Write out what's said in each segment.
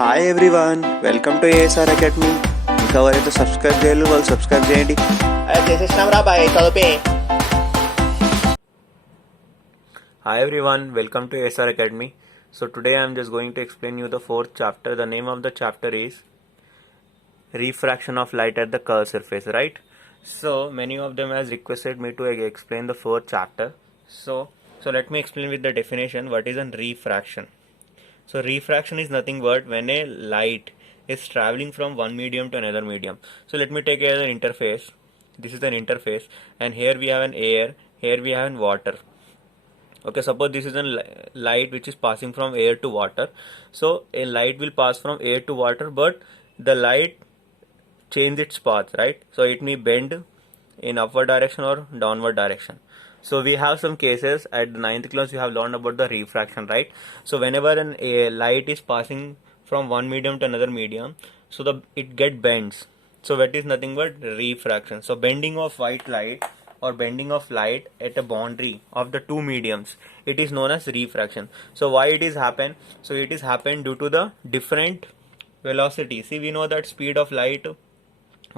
Hi everyone, welcome to ASR academy. ఇంకా ఎవరైతే subscribe చేయాలి వాళ్ళు సబ్స్క్రైబ్ చేయండి. చేసేసినాం రా బాయ్ చదివే. Hi everyone, welcome to ASR Academy. So today I am just going to explain you the fourth chapter. The name of the chapter is Refraction of Light at the Curved Surface, right? So many of them has requested me to explain the fourth chapter. So let me explain with the definition what is a refraction. So refraction is nothing but when a light is traveling from one medium to another medium. So let me take an interface. This is an interface and here we have an air, here we have an water. Okay, suppose this is a light which is passing from air to water. So a light will pass from air to water, but the light change its path, right? So it may bend in upward direction or downward direction. So we have some cases at the 9th class we have learned about the refraction, right? So whenever a light is passing from one medium to another medium, so it get bends. So that is nothing but refraction. So bending of white light or bending of light at a boundary of the two mediums, it is known as refraction. So why it is happen? So it is happen due to the different velocity. See, we know that speed of light.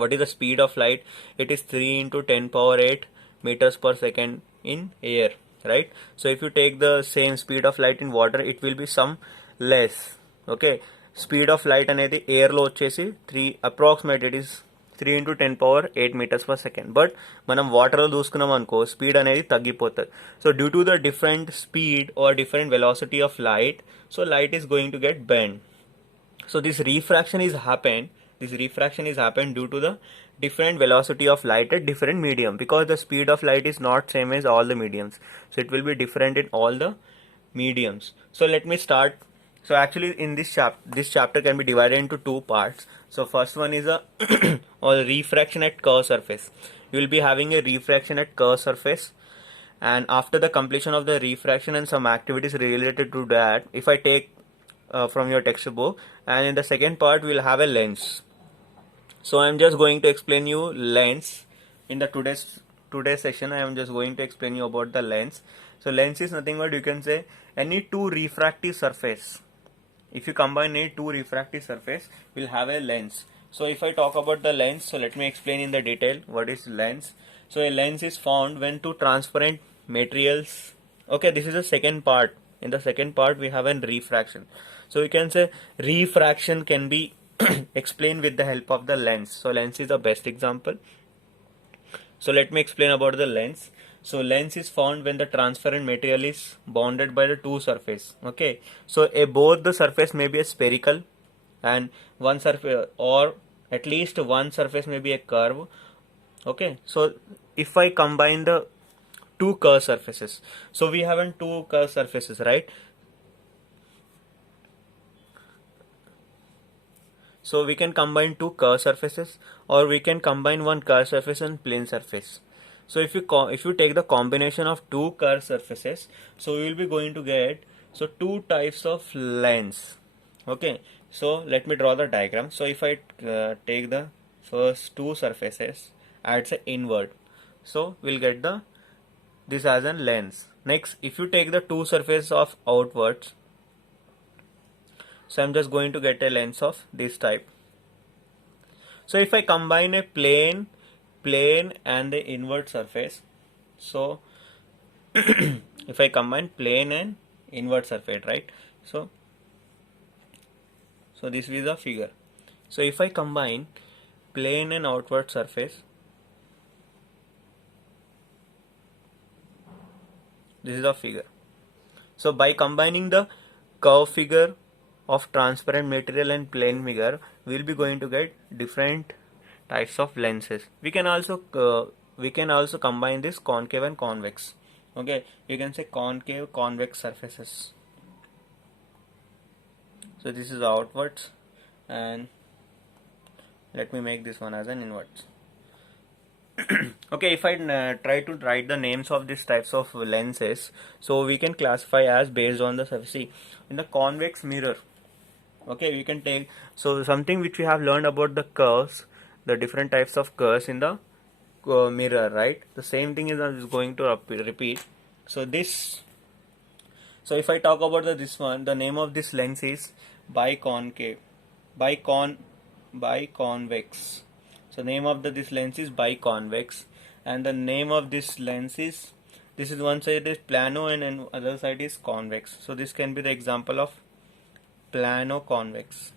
What is the speed of light? It is 3 into 10 power 8 meters per second in air, right? So if you take the same speed of light in water, it will be some less. Okay, speed of light అనేది air లో వచ్చేసి 3 approximate it is 3 into 10 power 8 meters per second. But మనం వాటర్లో చూసుకున్నాం అనుకో speed అనేది తగ్గిపోతుంది. So due to the different speed or different velocity of light, so light is going to get bend. So this refraction is happened due to the different velocity of light at different medium, because the speed of light is not same as all the mediums. So it will be different in all the mediums. So let me start. So actually in this chapter can be divided into two parts. So first one is a or refraction at curved surface. You will be having a refraction at curved surface, and after the completion of the refraction and some activities related to that, if I take from your textbook, and in the second part we'll have a lens. So I'm just going to explain you lens. In the today's session I am just going to explain you about the lens. So lens is nothing but, you can say, any two refractive surface. If you combine any two refractive surface, we'll have a lens. So if I talk about the lens, so let me explain in the detail what is lens. So a lens is found when two transparent materials. Okay, this is the second part. In the second part we have a refraction. So we can say refraction can be explained with the help of the lens. So lens is the best example. So let me explain about the lens. So lens is found when the transparent material is bounded by the two surface. Okay, so both the surface may be a spherical and one surface, or at least one surface may be a curve. Okay, so if I combine the two curved surfaces, so we have two curved surfaces, right? So we can combine two curved surfaces, or we can combine one curved surface and plane surface. So if you take the combination of two curved surfaces, so we will be going to get two types of lens. Okay, so let me draw the diagram. So if I take the first two surfaces at inward, so we'll get this as a lens. Next, if you take the two surfaces of outwards, so I'm just going to get a lens of this type. So if I combine a plane and the inward surface, so if I combine plane and inward surface, right? So this is the figure. So if I combine plane and outward surface, this is the figure. So by combining the curve figure of transparent material and plane figure, we will be going to get different types of lenses. We can also combine this concave and convex. Okay, you can say concave, convex surfaces. So this is outwards, and let me make this one as an inwards. Okay, if I try to write the names of these types of lenses, so we can classify as based on the surface. See, in the convex mirror, okay, we can take, so something which we have learned about the curves, the different types of curves in the mirror, right? The same thing is going to repeat. So if I talk about this one, the name of this lens is biconcave. biconvex. So name of this lens is biconvex, and the name of this lens is, this is one side is plano and other side is convex. So this can be the example of plano convex.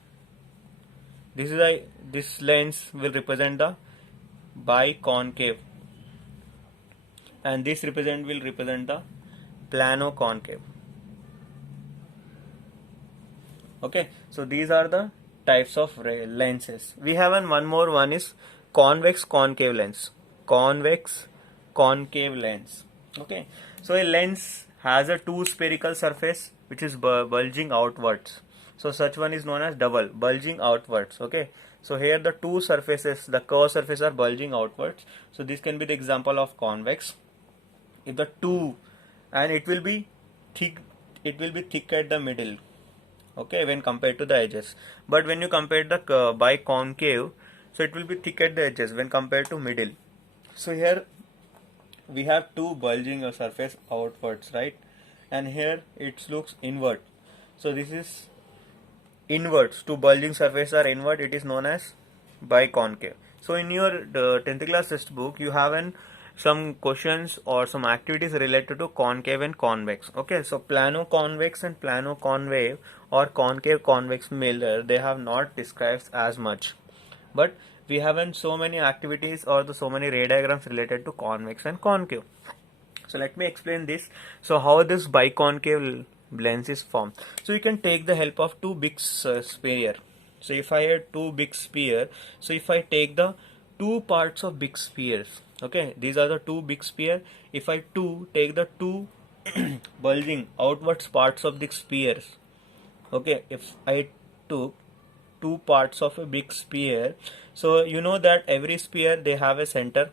This lens will represent the biconcave, and this will represent the plano concave. Okay, so these are the types of lenses. We have one more, one is convex concave lens. Convex concave lens. Okay, so a lens has a two spherical surface which is bulging outwards. So such one is known as double, bulging outwards. Okay, so here the two surfaces, the curved surfaces are bulging outwards. So this can be the example of convex. If the two, and it will be thick at the middle, okay, when compared to the edges. But when you compare the biconcave, so it will be thick at the edges when compared to middle. So here we have two bulging surface outwards, right? And here it looks inward. So this is inwards, two bulging surfaces are inward, it is known as biconcave. So in your 10th class textbook you have some questions or some activities related to concave and convex. Okay, so plano convex and plano concave or concave convex mirror, they have not described as much, but we have so many activities or so many ray diagrams related to convex and concave. So let me explain this. So how this biconcave lens is formed. So you can take the help of two big sphere. So if I had two big sphere, so if I take the two parts of big spheres, okay, these are the two big sphere. If I take the two bulging outwards parts of the spheres, okay, if I took two parts of a big sphere, so you know that every sphere they have a center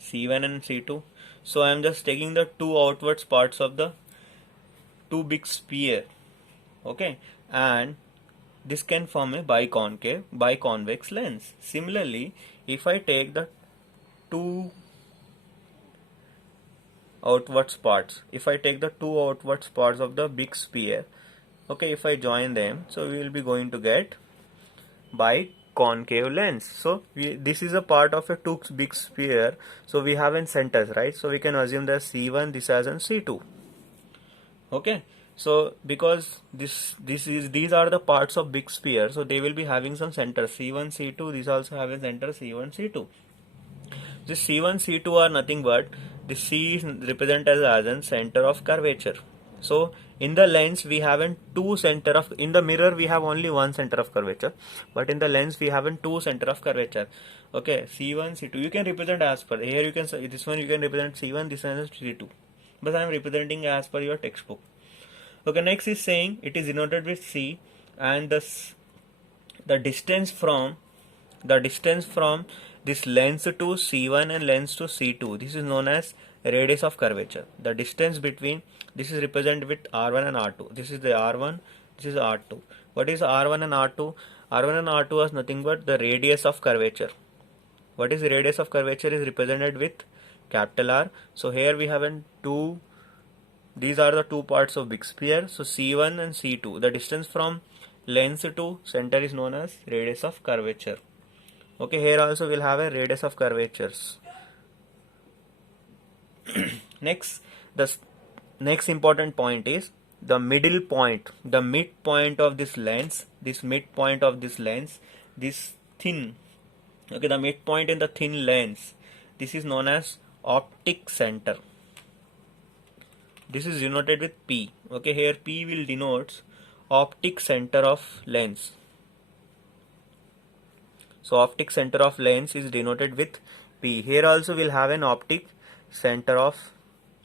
C1 and C2. So I am just taking the two outwards parts of the two big sphere, okay, and this can form a biconvex lens. Similarly, if I take the two outwards parts, if I take the two outwards parts of the big sphere, okay, if I join them, so we will be going to get biconcave lens. So this is a part of a two big sphere, so we have in centers, right? So we can assume that C1 this as in C2. Okay, so because these are the parts of big sphere, so they will be having some center C1 C2. These also have a center C1 C2. This C1 C2 are nothing but the C is represented as a center of curvature. So in the lens we have two center of, in the mirror we have only one center of curvature, but in the lens we have two center of curvature. Okay, C1 C2 you can represent as per, here you can say this one you can represent C1, this one is C2, but I am representing as per your textbook. Okay, next is saying it is denoted with C, and the distance from this lens to C1 and lens to C2, this is known as radius of curvature. The distance between, this is represented with R1 and R2. This is the R1, this is R2. What is R1 and R2? R1 and R2 is nothing but the radius of curvature. What is the radius of curvature is represented with capital R. So here we have two, these are the two parts of big sphere, so C1 and C2. The distance from lens to center is known as radius of curvature. Okay, here also we'll have a radius of curvatures. Next, the next important point is the middle point, the midpoint of this lens, this thin, okay, the midpoint in the thin lens, this is known as optic center. This is denoted with P. Okay, here P will denote optic center of lens. So optic center of lens is denoted with P. Here also we'll have an optic center of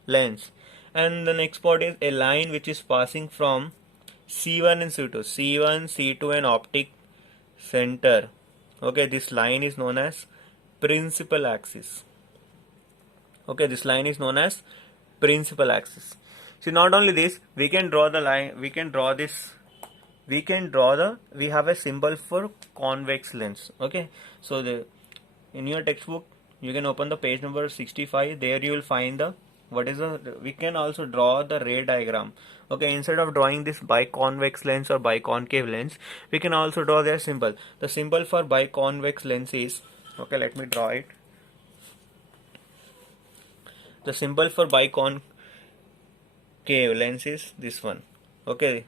lens. And the next part is a line which is passing from C1 and C2. C1, C2 and optic center. Okay, this line is known as principal axis. Okay, this line is known as principal axis. So not only this, we can draw the line, we have a symbol for convex lens. Okay, so in your textbook you can open the page number 65. There you will find the we can also draw the ray diagram. Okay, instead of drawing this biconvex lens or biconcave lens, we can also draw their symbol. The symbol for biconvex lens is, okay, let me draw it. The symbol for biconcave lens is this one. Okay,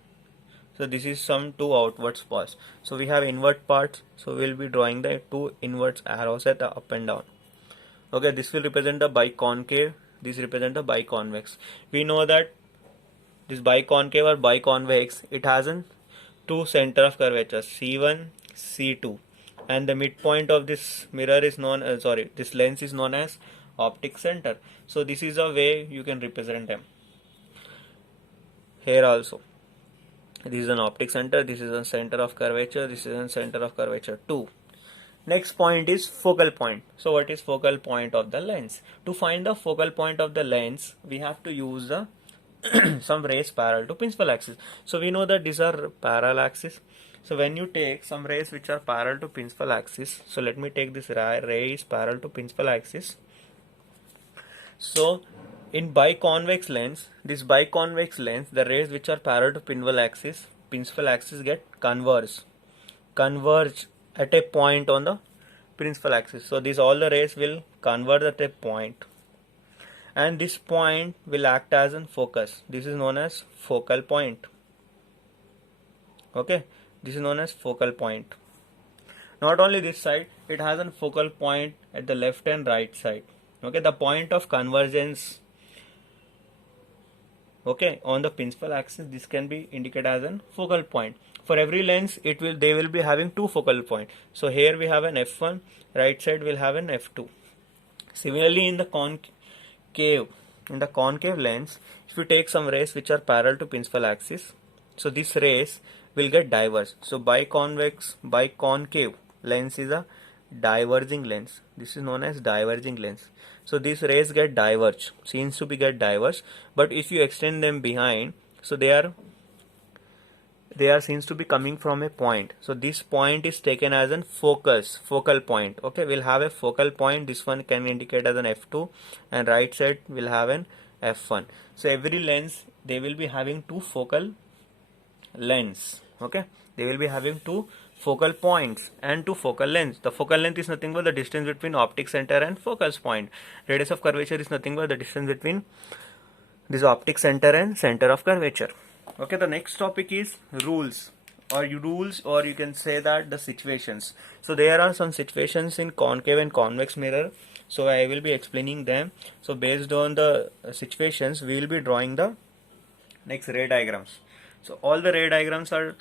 so this is some two outwards parts. So we have invert parts, so we'll be drawing the two inwards arrows at the up and down. Okay, this will represent the biconcave, this represent the biconvex. We know that this biconcave or biconvex, it has an two center of curvature, C1, C2, and the midpoint of this mirror is known as, this lens is known as optic center. So this is a way you can represent them. Here also, this is an optic center, this is a center of curvature, this is a center of curvature 2. Next point is focal point. So what is focal point of the lens? To find the focal point of the lens, we have to use the some rays parallel to principal axis. So we know that these are parallel axis. So when you take some rays which are parallel to principal axis, so let me take this ray is parallel to principal axis. So in biconvex lens, the rays which are parallel to principal axis get converge at a point on the principal axis. So these all the rays will converge at a point, and this point will act as a focus. This is known as focal point. Okay, this is known as focal point. Not only this side, it has a focal point at the left and right side. Okay, the point of convergence, okay, on the principal axis, this can be indicated as a focal point. For every lens, they will be having two focal points. So here we have an f1, right side will have an f2. Similarly, in the concave lens, if you take some rays which are parallel to principal axis, so these rays will get diverged. So biconcave lens is a diverging lens. This is known as diverging lens. So these rays get diverged, seems to be get diverged, but if you extend them behind, so they are seems to be coming from a point. So this point is taken as a focal point. Okay, we'll have a focal point. This one can indicate as an f2, and right side will have an f1. So every lens, they will be having two focal lens. Okay, they will be having two focal points and two focal lengths. The focal length is nothing but the distance between optic center and focus point. Radius of curvature is nothing but the distance between this optic center and center of curvature. Okay, the next topic is rules, or you can say that the situations. So there are some situations in concave and convex mirror, so I will be explaining them. So based on the situations, we will be drawing the next ray diagrams. So all the ray diagrams are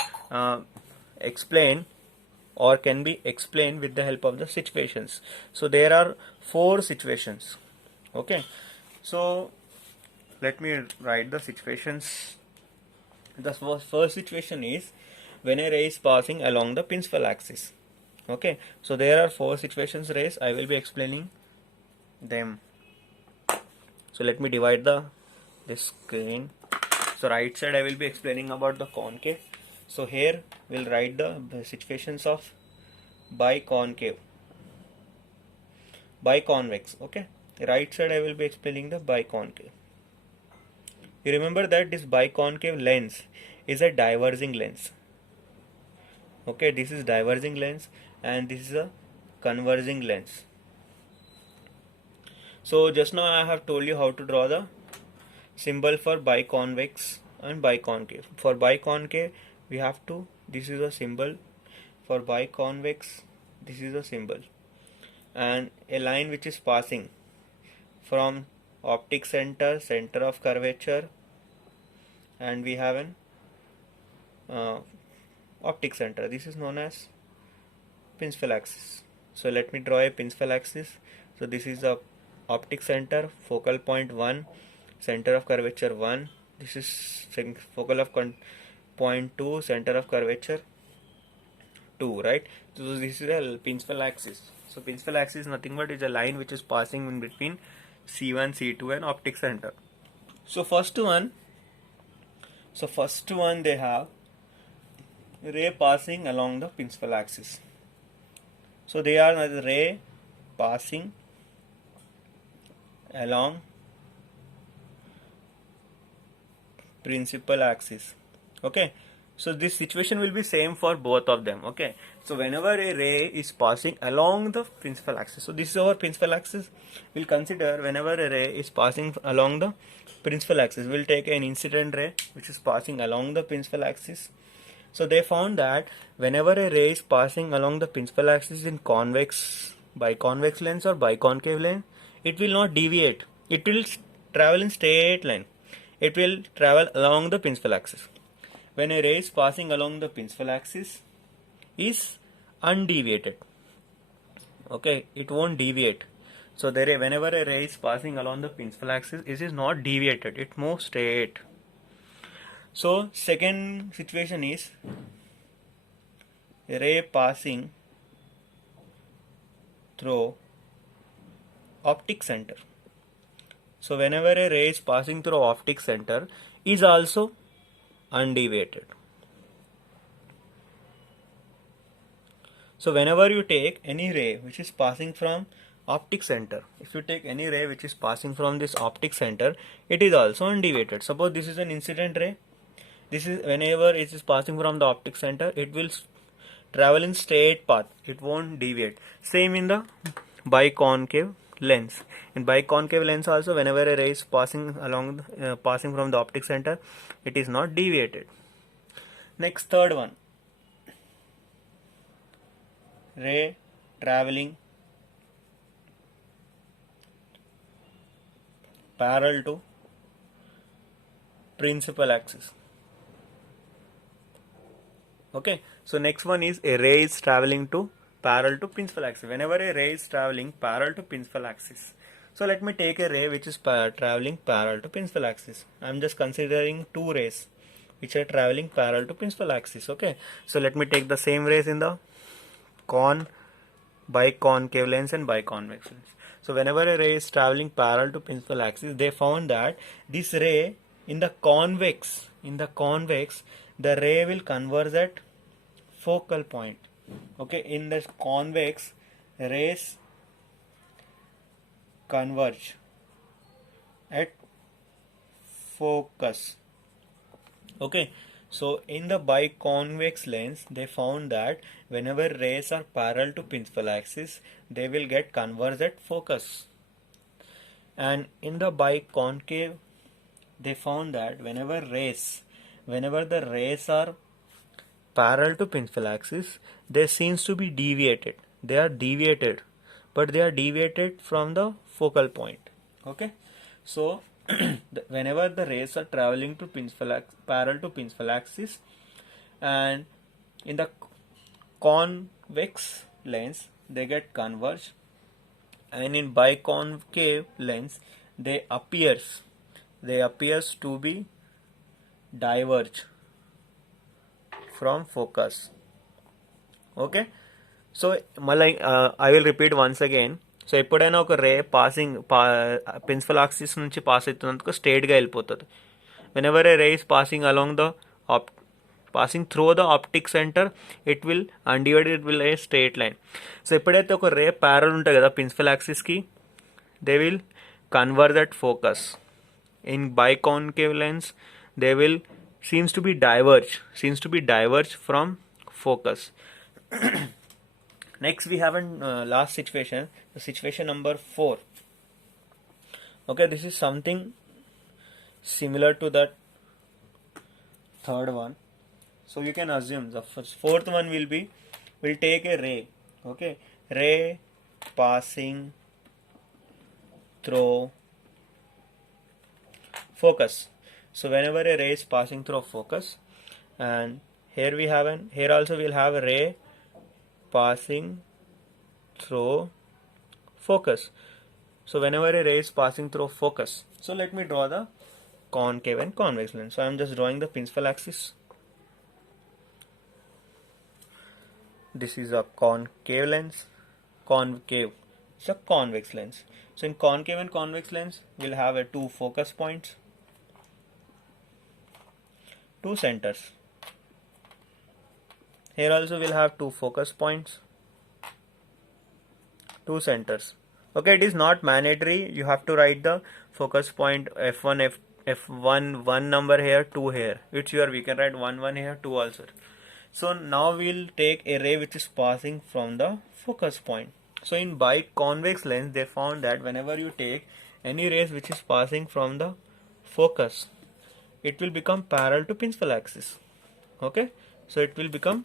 explained or can be explained with the help of the situations. So there are 4 situations. Okay, so let me write the situations. The first situation is when a ray is passing along the principal axis. Okay, so there are 4 situations rays. I will be explaining them. So let me divide this screen. So right side I will be explaining about the concave. So here we'll write the situations of biconvex. Okay, right side I will be explaining the biconcave. You remember that this biconcave lens is a diverging lens. Okay, this is diverging lens and this is a converging lens. So just now I have told you how to draw the symbol for biconvex and biconcave. For biconcave, we have to, this is a symbol. For biconvex, this is a symbol. And a line which is passing from optic center, center of curvature, and we have an optic center. This is known as principal axis. So let me draw a principal axis. So this is the optic center, focal point 1, center of curvature 1. This is focal of point 2, center of curvature 2, right? So this is a principal axis. So principal axis is nothing but is a line which is passing in between C1, C2 and optic center. So first one they have ray passing along the principal axis. So they are the ray passing along principal axis. Okay, so this situation will be same for both of them. Okay, so whenever a ray is passing along the principal axis, so this is our principal axis, we'll consider whenever a ray is passing along the principal axis, we'll take an incident ray which is passing along the principal axis. So they found that whenever a ray is passing along the principal axis in convex, biconvex lens or biconcave lens, it will not deviate, it will travel in straight line, it will travel along the principal axis. When a ray is passing along the principal axis is undeviated, okay, it won't deviate. So whenever a ray is passing along the principal axis, it is not deviated, it moves straight. So second situation is a ray passing through optic center. So whenever a ray is passing through optic center is also undeviated. So whenever you take any ray which is passing from optic center, if you take any ray which is passing from this optic center, it is also undeviated. Suppose this is an incident ray, this is whenever it is passing from the optic center, it will travel in straight path, it won't deviate. Same in the biconcave lens. In biconcave lens also, whenever a ray is passing along passing from the optic center, it is not deviated. Next, third one, ray traveling parallel to principal axis. Okay, so next one is a ray is traveling to parallel to principal axis. Whenever a ray is traveling parallel to principal axis, so let me take a ray which is traveling parallel to principal axis. I am just considering two rays which are traveling parallel to principal axis. Okay, so let me take the same rays in the biconcave lens and biconvex lens. So whenever a ray is traveling parallel to principal axis, they found that this ray in the convex, the ray will converge at focal point. Okay, in the convex, rays converge at focus. Okay, so in the biconvex lens, they found that whenever rays are parallel to principal axis, they will get converged at focus. And in the biconcave, they found that whenever the rays are parallel to principal axis, they seems to be deviated. They are deviated, but they are deviated from the focal point. Okay, so whenever the rays are traveling to parallel to principal axis, and in the convex lens they get converged, and in biconcave lens they appears to be diverge from focus. Okay, so I will repeat once again. So ఎప్పుడైనా ఒక రే principal axis నుంచి pass అవుతున్నందుకు స్ట్రేట్గా వెళ్ళిపోతుంది. Whenever A ray is passing through the optic center, it will undivided, it will a straight line. So ఎప్పుడైతే ఒక రే parallel ఉంటాయి కదా principal యాక్సిస్కి, they will converge at focus. In biconcave lens they will seems to be diverge from focus. Next we have a last situation, the situation number 4. Okay, this is something similar to that third one, so you can assume the fourth one will be, we'll take a ray. Okay, ray passing through focus. So whenever a ray is passing through focus, and here also we'll have a ray passing through focus. So whenever a ray is passing through focus, so let me draw the concave and convex lens. So I am just drawing the principal axis. This is a concave lens, it's a convex lens. So in concave and convex lens we'll have a two focus points, two centers. Here also we'll have two focus points, two centers. Okay, it is not mandatory you have to write the focus point f1, f1 one number here, 2 here. It's your, we can write 1 here, 2 also. So now we'll take a ray which is passing from the focus point. So in biconvex lens they found that whenever you take any rays which is passing from the focus, it will become parallel to principal axis. Okay, so it will become,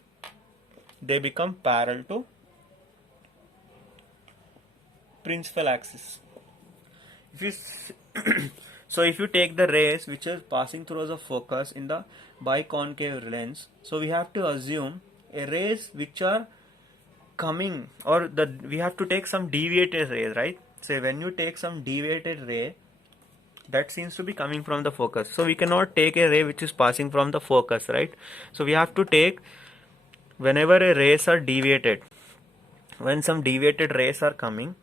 they become parallel to principal axis. If you so if you take the rays which is passing through the focus in the biconcave lens, so we have to assume a rays which are coming, or we have to take some deviated rays, right? So when you take some deviated ray, that seems to be coming from the focus. So we cannot take a ray which is passing from the focus, right? So we have to take, whenever a rays are deviated, when some deviated rays are coming,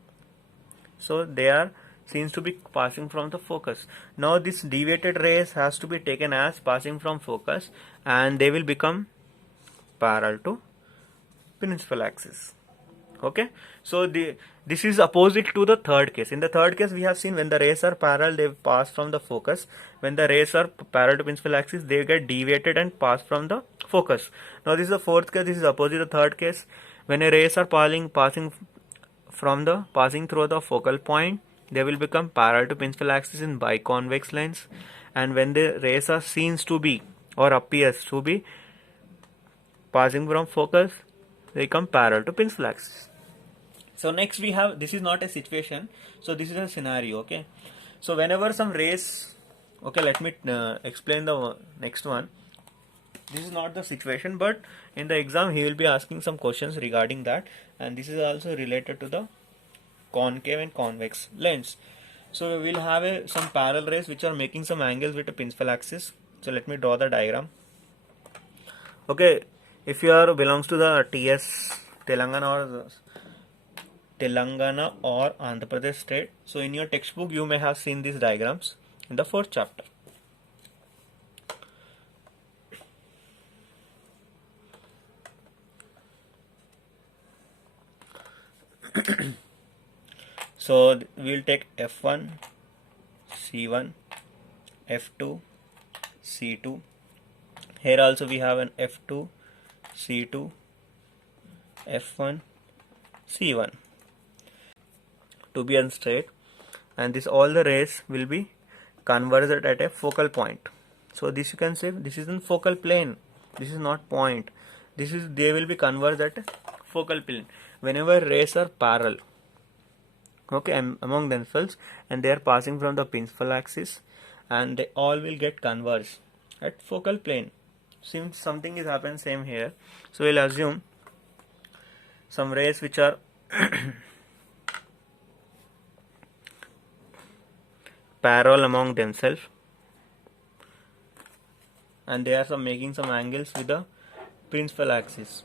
so they are seems to be passing from the focus. Now this deviated rays has to be taken as passing from focus, and they will become parallel to principal axis. Okay, so this is opposite to the third case. In the third case we have seen when the rays are parallel, they pass from the focus. When the rays are parallel to principal axis, they get deviated and pass from the focus. Now this is the fourth case. This is opposite to the third case. When a rays are passing through the focal point, they will become parallel to principal axis in biconvex lens. And when the rays are seen to be, or appears to be, passing from focus, they become parallel to principal axis. So next we have, this is not a situation, so this is a scenario. Okay, so whenever some rays, okay, let me explain the next one. This is not the situation, but in the exam he will be asking some questions regarding that, and this is also related to the concave and convex lens. So we will have some parallel rays which are making some angles with the principal axis. So let me draw the diagram. Okay, if you are belongs to the TS Telangana or Andhra Pradesh state, so in your textbook you may have seen these diagrams in the 4th chapter. So we will take F1, C1, F2, C2. Here also we have an F2, C2, F1, C1 to be on straight, and this all the rays will be converged at a focal point. So this you can say this is in focal plane. This is not point. This is, they will be converged at a focal plane whenever rays are parallel. Okay, among themselves, and they are passing from the principal axis, and they all will get converged at focal plane. Since something is happened same here, so we'll assume some rays which are parallel among themselves, and they are making some angles with the principal axis.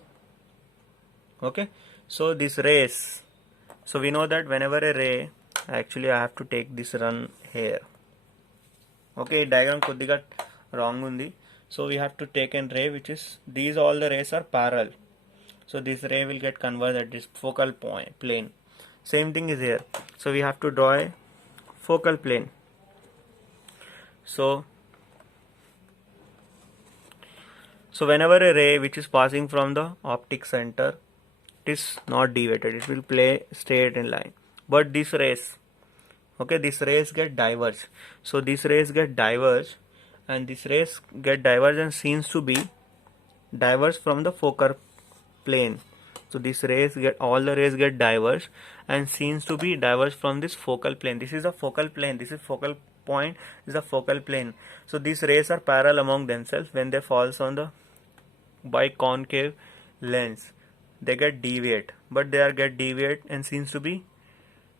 Okay, so this rays, so we know that whenever a ray, actually I have to take this run here. Okay, diagram koddiga wrong undi. So we have to take a ray which is, these all the rays are parallel. So this ray will get converged at this focal point plane. Same thing is here. So we have to draw a focal plane. So whenever a ray which is passing from the optic center, it is not deviated, it will play straight in line. But these rays, okay, these rays get diverged. So these rays get diverged, and these rays get diverged and seems to be diverged from the focal plane. So these rays get, all the rays get diverged and seems to be diverged from this focal plane. This is a focal plane, this is focal point, this is a focal plane. So these rays are parallel among themselves. When they falls on the biconcave lens, they get deviate, but they are get deviate and seems to be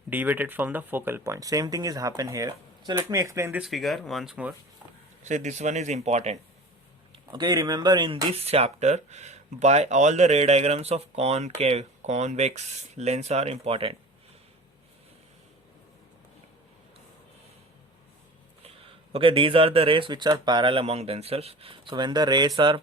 deviated from the focal point. Same thing is happen here. So let me explain this figure once more. So this one is important. Okay, remember in this chapter, by all the ray diagrams of concave, convex lens are important. Okay, these are the rays which are parallel among themselves. So when the rays are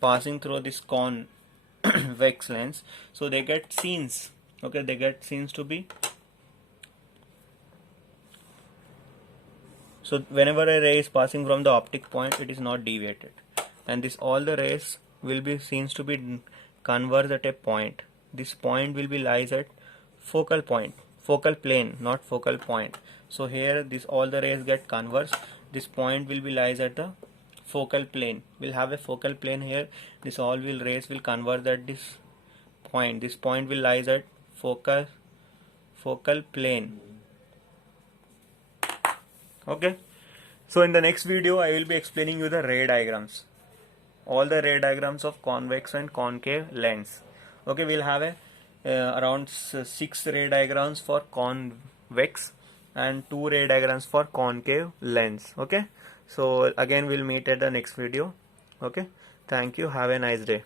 passing through this convex lens, so they get scenes. Okay, they get scenes to be So whenever a ray is passing from the optic point, it is not deviated, and this all the rays will be seems to be converged at a point. This point will be lies at focal point, focal plane, not focal point. So here this all the rays get converged. This point will be lies at the focal plane. We'll have a focal plane here. This all will rays will converge at this point. This point will lies at focal plane. Okay. So in the next video I will be explaining you the ray diagrams, all the ray diagrams of convex and concave lens. Okay, we'll have a around 6 ray diagrams for convex and 2 ray diagrams for concave lens. Okay, so again we'll meet at the next video. Okay, thank you, have a nice day.